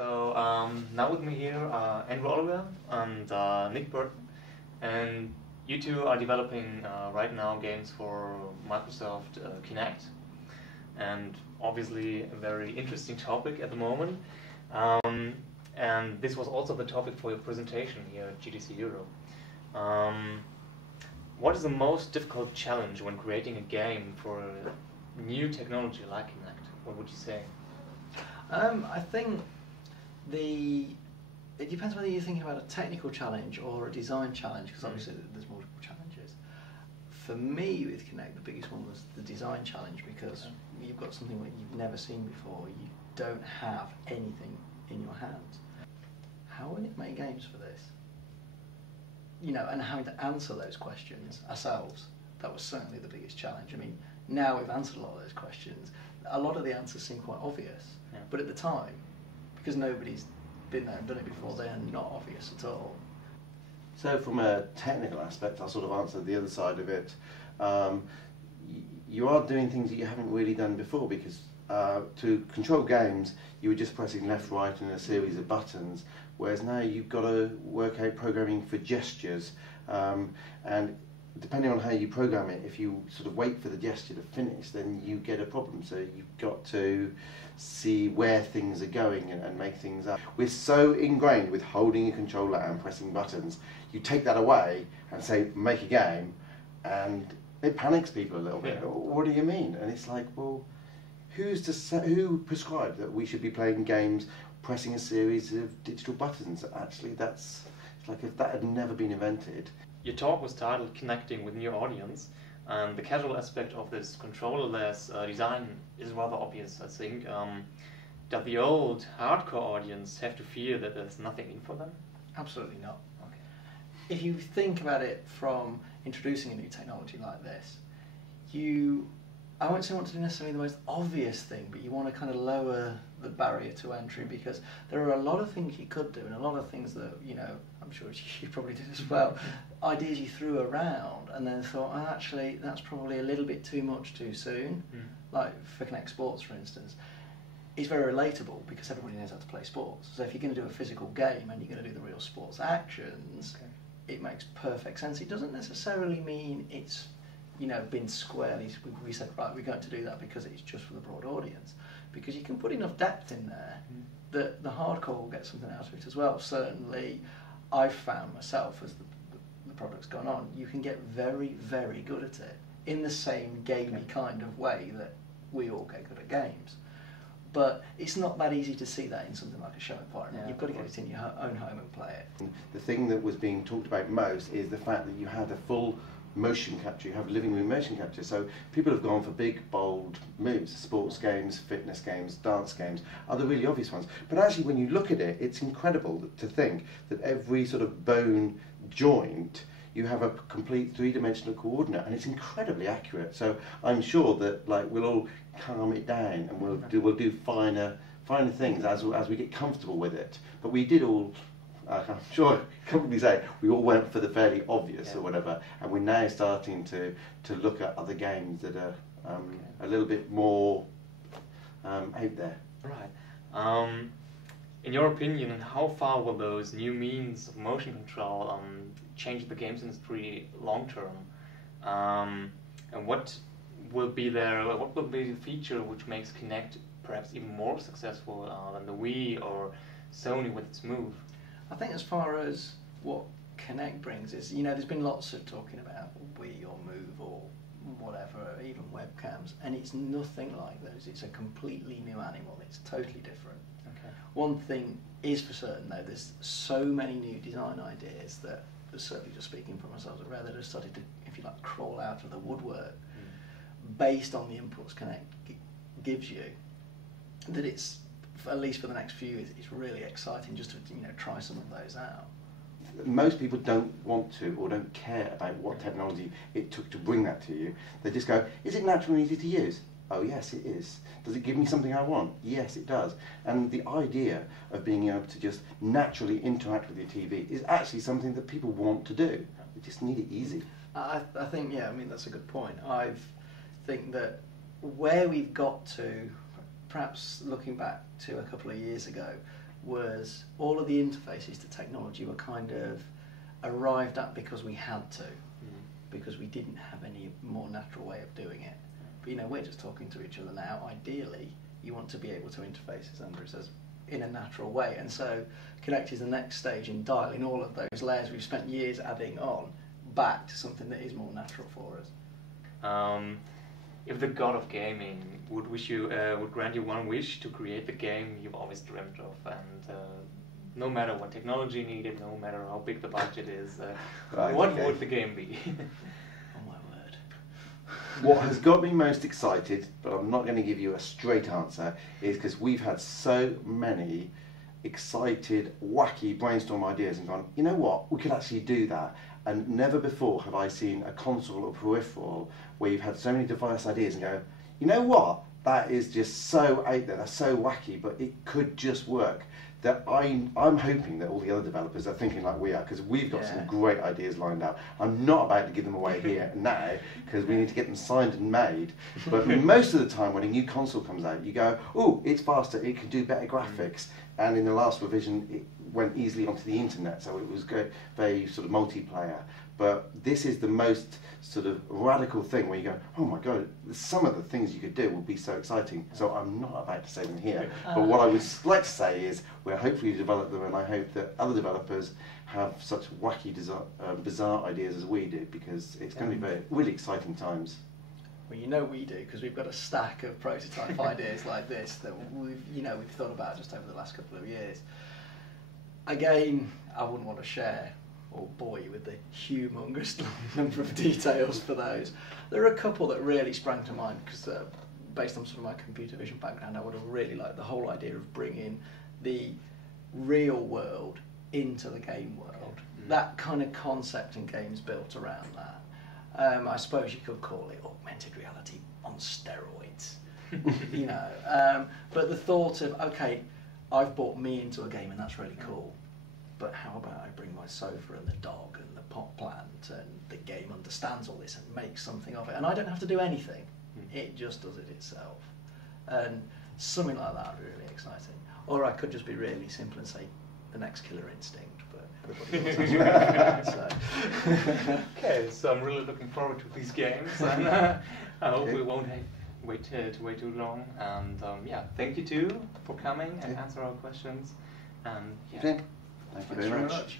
So now with me here are Andrew Oliver and Nick Burton, and you two are developing right now games for Microsoft Kinect, and obviously a very interesting topic at the moment. And this was also the topic for your presentation here at GDC Europe. What is the most difficult challenge when creating a game for a new technology like Kinect? What would you say? I think it depends whether you're thinking about a technical challenge or a design challenge, because obviously there's multiple challenges. For me with Kinect, the biggest one was the design challenge, because you've got something that you've never seen before. You don't have anything in your hands. How will it make games for this? You know, and having to answer those questions ourselves, that was certainly the biggest challenge. I mean, now we've answered a lot of those questions. A lot of the answers seem quite obvious, but at the time, because nobody's been there and done it before, they are not obvious at all. So from a technical aspect, I'll sort of answer the other side of it. You are doing things that you haven't really done before, because to control games, you were just pressing left, right and a series of buttons, whereas now you've got to work out programming for gestures, and depending on how you program it, if you sort of wait for the gesture to finish, then you get a problem. So you've got to see where things are going and make things up. We're so ingrained with holding a controller and pressing buttons. You take that away and say, make a game, and it panics people a little bit. What do you mean? And it's like, well, who prescribed that we should be playing games pressing a series of digital buttons? Actually, it's like if that had never been invented. Your talk was titled Connecting with New Audience, and the casual aspect of this controller-less design is rather obvious, I think. Does the old hardcore audience have to fear that there's nothing in for them? Absolutely not. Okay. If you think about it from introducing a new technology like this, I won't say want to do necessarily the most obvious thing, but you want to kind of lower the barrier to entry, because there are a lot of things you could do and a lot of things that, you know, I'm sure you probably did as well, ideas you threw around and then thought, oh, actually that's probably a little bit too much too soon. Like for Kinect Sports, for instance, it's very relatable because everybody knows how to play sports. So if you're going to do a physical game and you're going to do the real sports actions, it makes perfect sense. It doesn't necessarily mean it's, you know, been squarely, we said, right, we're going to do that because it's just for the broad audience. Because you can put enough depth in there that the hardcore will get something out of it as well. Certainly, I've found myself, as the product's gone on, you can get very, very good at it in the same gamey kind of way that we all get good at games. But it's not that easy to see that in something like a show environment. You've got to get it in your own home and play it. The thing that was being talked about most is the fact that you had a full motion capture, you have living room motion capture. So people have gone for big, bold moves, sports games, fitness games, dance games, are the really obvious ones. But actually when you look at it, it's incredible to think that every sort of bone joint, you have a complete three-dimensional coordinate, and it's incredibly accurate. So I'm sure that we'll all calm it down and we'll do finer things as we get comfortable with it. But we did all, I'm sure I can probably say, we all went for the fairly obvious or whatever, and we're now starting to look at other games that are a little bit more out there. Right. In your opinion, how far will those new means of motion control change the games industry long term? And what will be the feature which makes Kinect perhaps even more successful than the Wii or Sony with its Move? I think as far as what Kinect brings is, you know, there's been lots of talking about Wii or Move or whatever, even webcams, and it's nothing like those. It's a completely new animal. It's totally different. One thing is for certain though, there's so many new design ideas that, certainly just speaking for myself, that have started to, if you like, crawl out of the woodwork based on the inputs Kinect gives you, that it's, at least for the next few years, it's really exciting just to, you know, try some of those out. Most people don't want to or don't care about what technology it took to bring that to you. They just go, is it natural and easy to use? Oh yes, it is. Does it give me something I want? Yes, it does. And the idea of being able to just naturally interact with your TV is actually something that people want to do. They just need it easy. I think, yeah, I mean, that's a good point. I think that where we've got to, perhaps looking back to a couple of years ago, was all of the interfaces to technology were kind of arrived at because we had to, because we didn't have any more natural way of doing it. But you know, we're just talking to each other now. Ideally, you want to be able to interface, as Andrew says, in a natural way. And so Kinect is the next stage in dialing all of those layers we've spent years adding on back to something that is more natural for us. If the god of gaming would grant you one wish to create the game you've always dreamt of, and no matter what technology needed, no matter how big the budget is, what would the game be? Oh my word. What has got me most excited, but I'm not going to give you a straight answer, is because we've had so many excited, wacky brainstorm ideas and gone, you know what, we could actually do that. And never before have I seen a console or peripheral where you've had so many device ideas and go, you know what, that is just so out there, that's so wacky, but it could just work. That I'm hoping that all the other developers are thinking like we are, because we've got some great ideas lined up. I'm not about to give them away here now, because we need to get them signed and made. But most of the time when a new console comes out, you go, oh, it's faster, it can do better graphics. And in the last revision, it went easily onto the internet, so it was very sort of multiplayer. But this is the most sort of radical thing where you go, oh my God, some of the things you could do would be so exciting. So I'm not about to say them here. But what I would like to say is we're hopefully develop them, and I hope that other developers have such wacky, bizarre ideas as we do, because it's going to be really exciting times. Well, you know we do, because we've got a stack of prototype ideas like this that we've thought about just over the last couple of years. Again, I wouldn't want to share or bore you with the humongous number of details for those. There are a couple that really sprang to mind, because based on sort of my computer vision background, I would have really liked the whole idea of bringing the real world into the game world. That kind of concept and games built around that. I suppose you could call it augmented reality on steroids, you know. But the thought of, okay, I've brought me into a game and that's really cool, but how about I bring my sofa and the dog and the pot plant, and the game understands all this and makes something of it, and I don't have to do anything. It just does it itself. And something like that would be really exciting. Or I could just be really simple and say the next Killer Instinct, but everybody else has so. Okay, so I'm really looking forward to these games, and I hope we won't wait too long. And yeah, thank you too for coming and answer our questions. And yeah. Thank you very much.